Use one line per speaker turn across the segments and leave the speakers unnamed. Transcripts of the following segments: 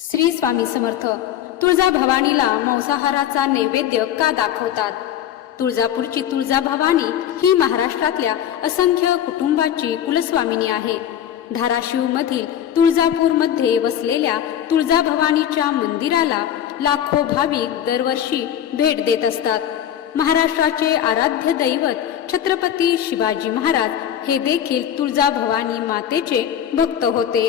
श्री स्वामी समर्थ तुळजा भवानीला मांसाहाराचा नैवेद्य का दाखवतात? तुळजापूरची तुळजा भवानी ही महाराष्ट्रातल्या असंख्य कुटुंबाची कुलस्वामिनी आहे. धाराशिव मधील तुळजापूरमध्ये वसलेल्या तुळजा भवानीच्या मंदिराला लाखो भाविक दरवर्षी भेट देत असतात. महाराष्ट्राचे आराध्य दैवत छत्रपती शिवाजी महाराज हे देखील तुळजा भवानी मातेचे भक्त होते.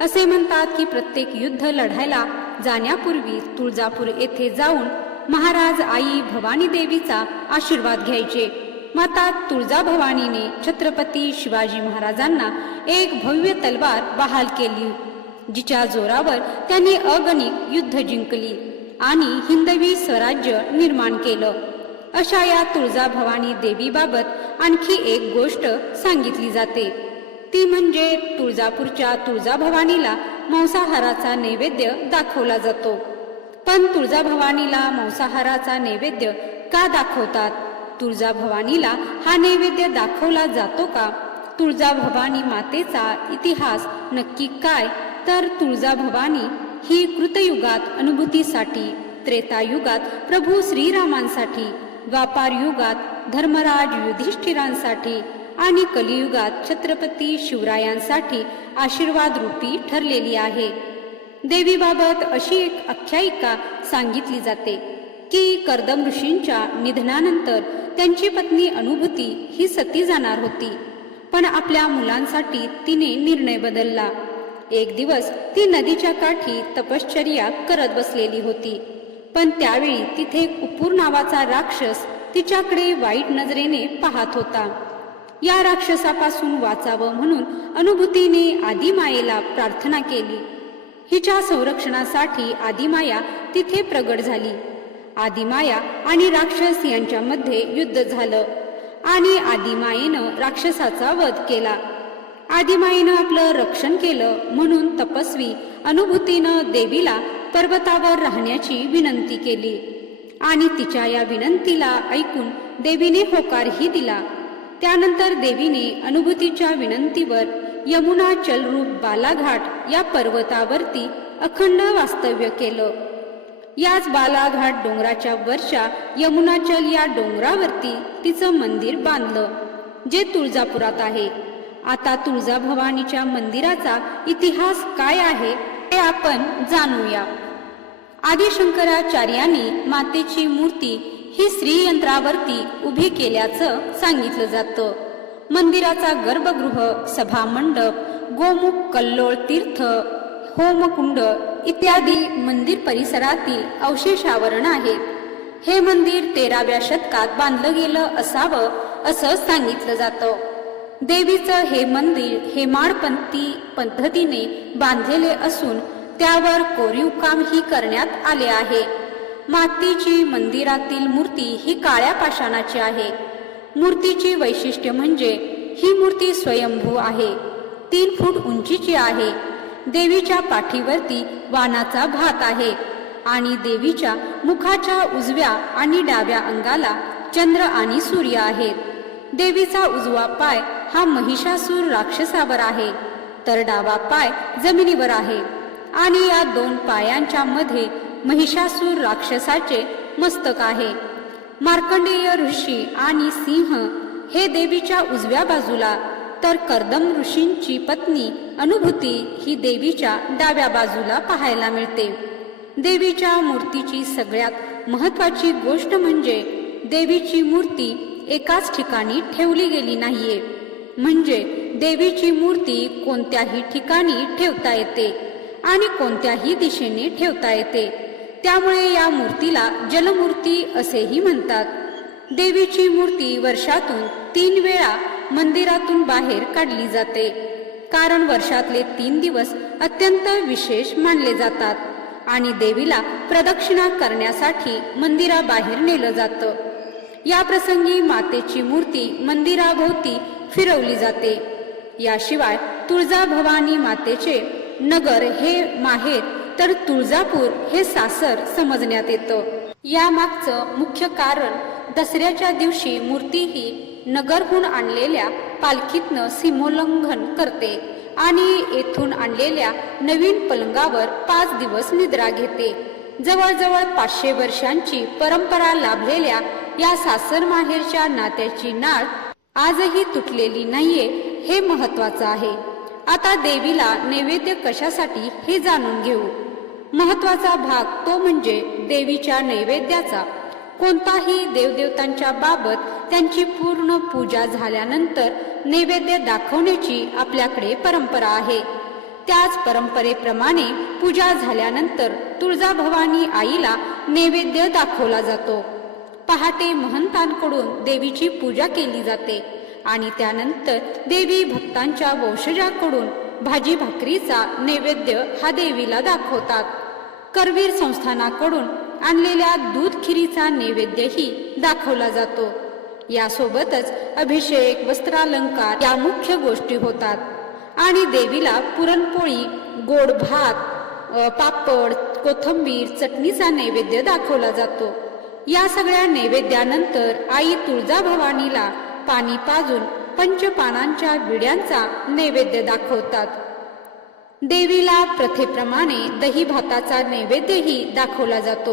असे म्हणतात की प्रत्येक युद्ध लढायला जाण्यापूर्वी तुळजापूर येथे जाऊन महाराज आई भवानी देवीचा आशीर्वाद घ्यायचे. माता तुळजा भवानीने छत्रपती शिवाजी महाराजांना एक भव्य तलवार बहाल केली जिच्या जोरावर त्यांनी अगणित युद्ध जिंकली आणि हिंदवी स्वराज्य निर्माण केलं. अशा या तुळजा भवानी देवीबाबत आणखी एक गोष्ट सांगितली जाते. ती म्हणजे तुळजापूरच्या तुळजाभवानीला मांसाहाराचा नैवेद्य दाखवला जातो. पण तुळजाभवानीला मांसाहाराचा नैवेद्य का दाखवतात? तुळजाभवानीला हा नैवेद्य दाखवला जातो का? तुळजाभवानी मातेचा इतिहास नक्की काय? तर तुळजाभवानी ही कृतयुगात अनुभूतीसाठी त्रेतायुगात प्रभू श्रीरामांसाठी द्वापार युगात धर्मराज युधिष्ठिरांसाठी आणि कलियुगात छत्रपती शिवरायांसाठी आशीर्वाद रूपी ठरलेली आहे. देवीबाबत अशी एक आख्यायिका सांगितली जाते की कर्दम ऋषींच्या निधनानंतर त्यांची पत्नी अनुभूती ही सती जाणार होती. पण आपल्या मुलांसाठी तिने निर्णय बदलला. एक दिवस ती नदीच्या काठी तपश्चर्या करत बसलेली होती. पण त्यावेळी तिथे कुपूर नावाचा राक्षस तिच्याकडे वाईट नजरेने पाहत होता. या राक्षसापासून वाचावं म्हणून अनुभूतीने आदिमायेला प्रार्थना केली. हिच्या संरक्षणासाठी आदिमाया तिथे प्रगट झाली. आदिमाया आणि राक्षस यांच्यामध्ये युद्ध झालं आणि आदिमायेनं राक्षसाचा वध केला. आदिमायेनं आपलं रक्षण केलं म्हणून तपस्वी अनुभूतीनं देवीला पर्वतावर राहण्याची विनंती केली आणि तिच्या या विनंतीला ऐकून देवीने होकारही दिला. त्यानंतर देवीने अनुभूतीच्या विनंतीवर यमुना चलरूप बालाघाट या पर्वतावरती अखंड वास्तव्य केलं. याच बालाघाट डोंगराच्या वर्षा यमुनाचल या डोंगरावरती तिचं मंदिर बांधलं जे तुळजापुरात आहे. आता तुळजाभवानीच्या मंदिराचा इतिहास काय आहे ते आपण जाणूया. आदिशंकराचार्यांनी मातेची मूर्ती ही श्रीयंत्रावरती उभी केल्याचं सांगितलं जातं. मंदिराचा गर्भगृह सभामंडप गोमुख कल्लोळ तीर्थ होमकुंड इत्यादी मंदिर परिसरातील अवशेष आवरण आहेत. हे मंदिर तेराव्या शतकात बांधलं गेलं असावं असं सांगितलं जातं. देवीचं हे मंदिर हेमाडपंथी पद्धतीने बांधलेले असून त्यावर कोरीव कामही करण्यात आले आहे. मातीची मंदिरातील मूर्ती ही काळ्या पाषाणाची आहे. मूर्तीची वैशिष्ट्य म्हणजे ही मूर्ती स्वयंभू आहे. तीन फूट उंचीची आहे. देवीच्या पाठीवरती वानाचा भात आहे आणि देवीच्या मुखाच्या उजव्या आणि डाव्या अंगाला चंद्र आणि सूर्य आहेत. देवीचा उजवा पाय हा महिषासूर राक्षसावर आहे. तर डावा पाय जमिनीवर आहे आणि या दोन पायांच्या मध्ये महिषासूर राक्षसाचे मस्तक आहे. मार्कंडेय ऋषी आणि सिंह हे देवीच्या उजव्या बाजूला तर कर्दम ऋषींची पत्नी अनुभूती ही देवीच्या डाव्या बाजूला पाहायला मिळते. देवीच्या मूर्तीची सगळ्यात महत्वाची गोष्ट म्हणजे देवीची मूर्ती एकाच ठिकाणी ठेवली गेली नाहीये. म्हणजे देवीची मूर्ती कोणत्याही ठिकाणी ठेवता येते आणि कोणत्याही दिशेने ठेवता येते. त्यामुळे या मूर्तीला जलमूर्ती असेही म्हणतात. देवीची मूर्ती वर्षातून तीन वेळा मंदिरातून बाहेर काढली जाते. कारण वर्षातले तीन दिवस अत्यंत विशेष मानले जातात आणि देवीला प्रदक्षिणा करण्यासाठी मंदिराबाहेर नेलं जातं. या प्रसंगी मातेची मूर्ती मंदिराभोवती फिरवली जाते. याशिवाय तुळजा भवानी मातेचे नगर हे माहेर तर तुळजापूर हे सासर समजण्यात येतं. यामागचं मुख्य कारण दसऱ्याच्या दिवशी मूर्ती ही नगरहून आणलेल्या पालखीतनं सीमोल्लंघन करते आणि येथून आणलेल्या नवीन पलंगावर पाच दिवस निद्रा घेते. जवळजवळ पाचशे वर्षांची परंपरा लाभलेल्या या सासर माहेरच्या नात्याची नाळ आजही तुटलेली नाहीये हे महत्वाचं आहे. आता देवीला नैवेद्य कशासाठी हे जाणून घेऊ. महत्त्वाचा भाग तो म्हणजे देवीच्या नैवेद्याचा. कोणताही देवदेवतांच्या बाबत त्यांची पूर्ण पूजा झाल्यानंतर नैवेद्य दाखवण्याची आपल्याकडे परंपरा आहे. त्याच परंपरेप्रमाणे पूजा झाल्यानंतर तुळजाभवानी आईला नैवेद्य दाखवला जातो. पहाटे महंतांकडून देवीची पूजा केली जाते आणि त्यानंतर देवी भक्तांच्या वंशजाकडून भाजी भाकरीचा नैवेद्य हा देवीला दाखवतात. करवीर संस्थानाकडून आणलेल्या दूध खिरीचा नैवेद्यही दाखवला जातो. यासोबतच अभिषेक वस्त्रालंकार या मुख्य गोष्टी होतात. आणि देवीला पुरणपोळी गोड भात पापड कोथंबीर चटणीचा नैवेद्य दाखवला जातो. या सगळ्या नैवेद्यानंतर आई तुळजाभवानीला पाणी पाजून पंचपानांच्या विड्यांचा नैवेद्य दाखवतात. देवीला प्रथेप्रमाणे दही भाताचा नैवेद्यही दाखवला जातो.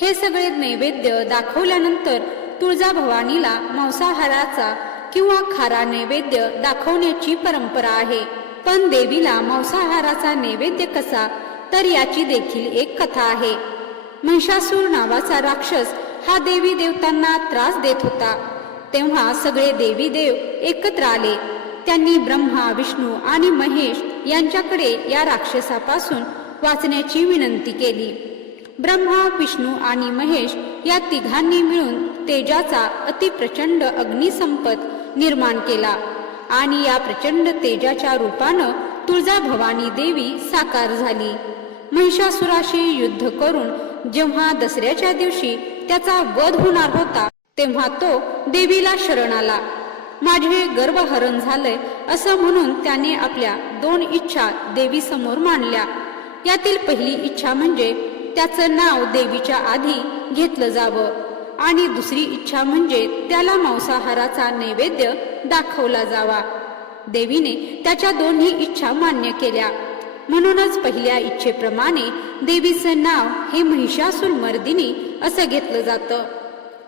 हे सगळे नैवेद्य दाखवल्यानंतर तुळजाभवानीला मांसाहाराचा किंवा खारा नैवेद्य दाखवण्याची परंपरा आहे. पण देवीला मांसाहाराचा नैवेद्य कसा तर याची देखील एक कथा आहे. महिषासूर नावाचा राक्षस हा देवी देवतांना त्रास देत होता. तेव्हा सगळे देवी देव एकत्र आले. त्यांनी ब्रह्मा विष्णू आणि महेश यांच्याकडे या राक्षसापासून वाचण्याची विनंती केली. ब्रह्मा विष्णू आणि महेश या तिघांनी मिळून तेजाचा अतिप्रचंड अग्निसंपत निर्माण केला आणि या प्रचंड तेजाच्या रूपानं तुळजाभवानी देवी साकार झाली. महिषासुराशी युद्ध करून जेव्हा दसऱ्याच्या दिवशी त्याचा वध होणार होता तेव्हा तो देवीला शरण आला. माझे गर्भहरण झालंय असं म्हणून त्याने आपल्या दोन इच्छा देवी समोर मांडल्या. यातील पहिली इच्छा म्हणजे त्याचं नाव देवीच्या आधी घेतलं जावं आणि दुसरी इच्छा म्हणजे त्याला मांसाहाराचा नैवेद्य दाखवला जावा. देवीने त्याच्या दोन्ही इच्छा मान्य केल्या. म्हणूनच पहिल्या इच्छेप्रमाणे देवीचं नाव हे महिषासुर मर्दिनी असं घेतलं जातं.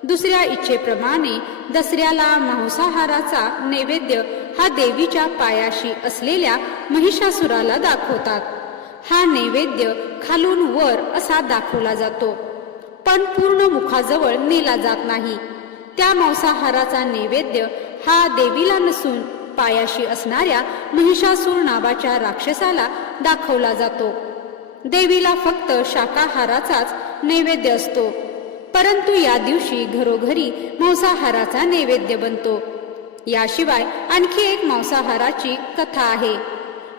दुसऱ्या इच्छेप्रमाणे दसऱ्याला मांसाहाराचा नैवेद्य हा देवीच्या पायाशी असलेल्या महिषासुराला दाखवतात. हा नैवेद्य खालून वर असा दाखवला जातो. पण पूर्ण मुखाजवळ नेला जात नाही. त्या मांसाहाराचा नैवेद्य हा देवीला नसून पायाशी असणाऱ्या महिषासूर नावाच्या राक्षसाला दाखवला जातो. देवीला फक्त शाकाहाराचाच नैवेद्य असतो. परंतु या दिवशी घरोघरी मांसाहाराचा नैवेद्य बनतो. याशिवाय आणखी एक मांसाहाराची कथा आहे.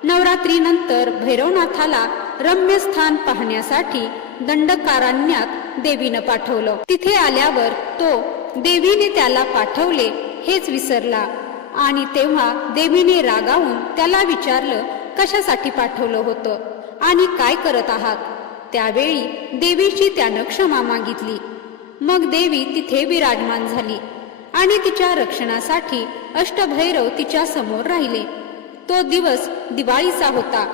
नवरात्रीनंतर भैरवनाथाला रम्य स्थान पाहण्यासाठी दंडकारण्यात देवीनं पाठवलं. तिथे आल्यावर तो देवीने त्याला पाठवले हेच विसरला. आणि तेव्हा देवीने रागावून त्याला विचारलं कशासाठी पाठवलं होतं? आणि काय करत आहात? त्यावेळी देवीची त्यानं क्षमा मागितली. मग देवी तिथे विराजमान झाली आणि तिच्या रक्षणासाठी अष्टभैरव तिच्या समोर राहिले. तो दिवस दिवाळीचा होता.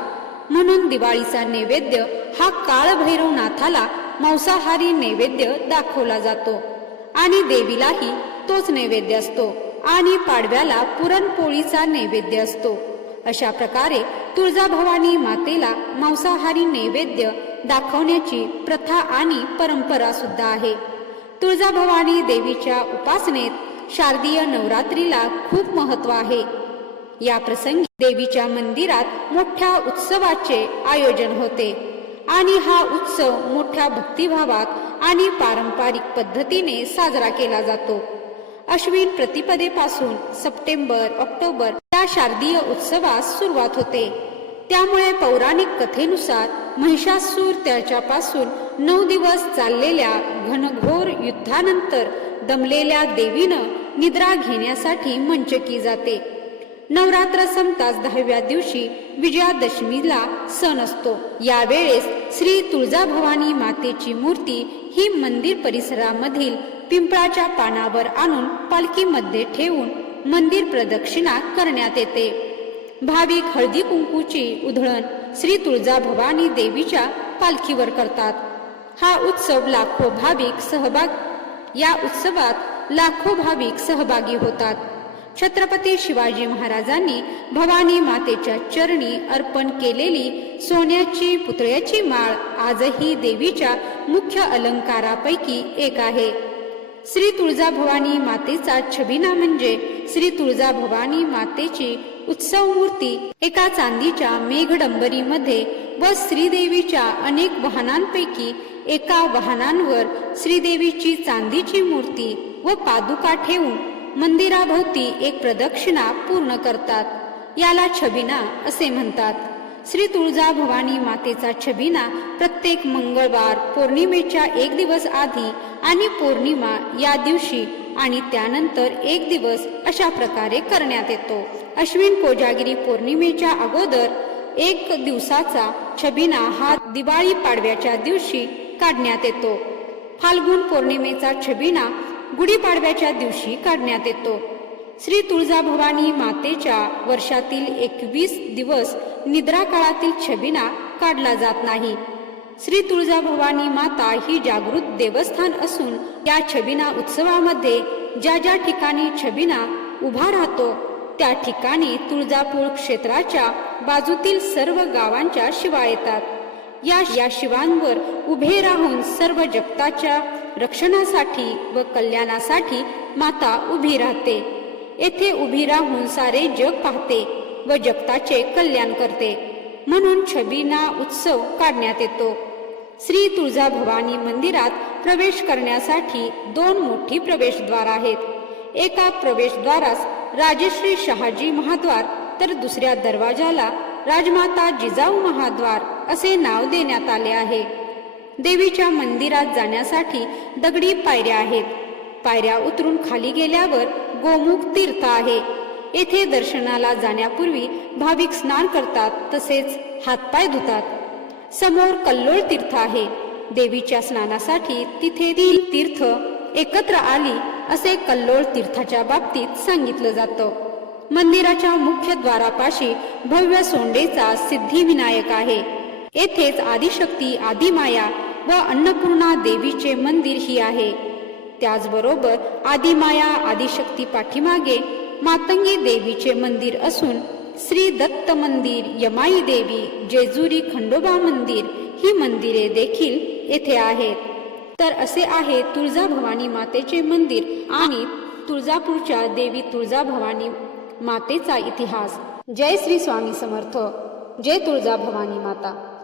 म्हणून दिवाळीचा नैवेद्य हा काळभैरवनाथाला मांसाहारी नैवेद्य दाखवला जातो आणि देवीलाही तोच नैवेद्य असतो आणि पाडव्याला पुरणपोळीचा नैवेद्य असतो. अशा प्रकारे तुळजाभवानी मातेला मांसाहारी नैवेद्य दाखवण्याची प्रथा आणि परंपरा सुद्धा आहे. तुळजाभवानी देवीच्या उपासनेत शारदीय नवरात्रीला खूप महत्त्व आहे. या प्रसंगी देवीच्या मंदिरात मोठ्या उत्सवाचे आयोजन होते आणि हा उत्सव मोठ्या भक्तिभावात आणि पारंपरिक पद्धतीने साजरा केला जातो. अश्विन प्रतिपदेपासून सप्टेंबर ऑक्टोबर या शारदीय उत्सवास सुरुवात होते. त्यामुळे पौराणिक कथेनुसार महिषासूर त्याच्यापासून नऊ दिवस चाललेल्या घनघोर युद्धानंतर दमलेल्या देवीनं निद्रा घेण्यासाठी मंचकी जाते. नवरात्र संपताच दहाव्या दिवशी विजयादशमीला सण असतो. यावेळेस श्री तुळजाभवानी मातेची मूर्ती ही मंदिर परिसरामधील पिंपळाच्या पानावर आणून पालखीमध्ये ठेवून मंदिर प्रदक्षिणा करण्यात येते. भाविक हळदी कुंकूची उधळण श्री तुळजाभवानी देवीच्या पालखीवर करतात. हा उत्सव लाखो भाविक सहभाग या उत्सवात लाखो भाविक सहभागी होतात. छत्रपती शिवाजी महाराजांनी भवानी मातेच्या चरणी अर्पण केलेली सोन्याची पुतळ्याची माळ आजही देवीच्या मुख्य अलंकारापैकी एक आहे. श्री तुळजाभवानी मातेचा छबिना म्हणजे श्री तुळजाभवानी मातेची उत्सव मूर्ती एका चांदीच्या मेघडंबरीमध्ये व श्रीदेवीच्या अनेक वाहनांपैकी एका वाहनांवर श्रीदेवीची चांदीची मूर्ती व पादुका ठेवून मंदिराभोवती एक प्रदक्षिणा पूर्ण करतात. याला छबिना असे म्हणतात. श्री तुळजा भवानी मातेचा छबिना प्रत्येक मंगळवार पौर्णिमेच्या एक दिवस आधी आणि पौर्णिमा या दिवशी आणि त्यानंतर एक दिवस अशा प्रकारे करण्यात येतो. अश्विन कोजागिरी पौर्णिमेच्या अगोदर एक दिवसाचा छबिना हा दिवाळी पाडव्याच्या दिवशी काढण्यात येतो. फाल्गुन पौर्णिमेचा छबिना गुढीपाडव्याच्या दिवशी काढण्यात येतो. श्री तुळजाभवानी मातेच्या वर्षातील एकवीस दिवस निद्रा काळातील छबिना काढला जात नाही. श्री तुळजाभवानी माता ही जागृत देवस्थान असून या छबिना उत्सवामध्ये ज्या ज्या ठिकाणी छबिना उभा राहतो त्या ठिकाणी तुळजापूर क्षेत्राच्या बाजूतील सर्व गावांच्या शिवा येतात. या या शिवांवर उभे राहून सर्व जगताच्या रक्षणासाठी व कल्याणासाठी माता उभी राहते. येथे उभी राहून सारे जग पाहते व जगताचे कल्याण करते. म्हणून छबीना उत्सव काढण्यात येतो. श्री तुळजाभवानी मंदिरात प्रवेश करण्यासाठी दोन मोठी प्रवेशद्वार आहेत. एका प्रवेशद्वारास राजश्री शहाजी महाद्वार तर दुसऱ्या दरवाजाला राजमाता जिजाऊ महाद्वार असे नाव देण्यात आले आहे. देवीच्या मंदिरात जाण्यासाठी दगडी पायऱ्या आहेत. पायऱ्या उतरून खाली गेल्यावर गोमुख तीर्थ आहे. येथे दर्शनाला जाण्यापूर्वी भाविक स्नान करतात तसेच हातपाय धुतात. समोर कल्लोळ तीर्थ आहे. देवीच्या स्नानासाठी तिथे तीन तीर्थ एकत्र आली असे कल्लोळ तीर्थाच्या बाबतीत सांगितलं जातं. मंदिराच्या मुख्य द्वारापाशी भव्य सोंडेचा सिद्धिविनायक आहे. येथेच आदिशक्ती आदिमाया व अन्नपूर्णा देवीचे मंदिर ही आहे. त्याचबरोबर आदिमाया आदिशक्ती पाठीमागे मातंगी देवीचे मंदिर असून श्री दत्त मंदिर यमाई देवी जेजुरी खंडोबा मंदिर ही मंदिरे देखील येथे आहेत. तर असे आहे तुळजाभवानी मातेचे मंदिर आणि तुळजापूरच्या देवी तुळजाभवानी मातेचा इतिहास. जय श्री स्वामी समर्थ. जय तुळजाभवानी माता.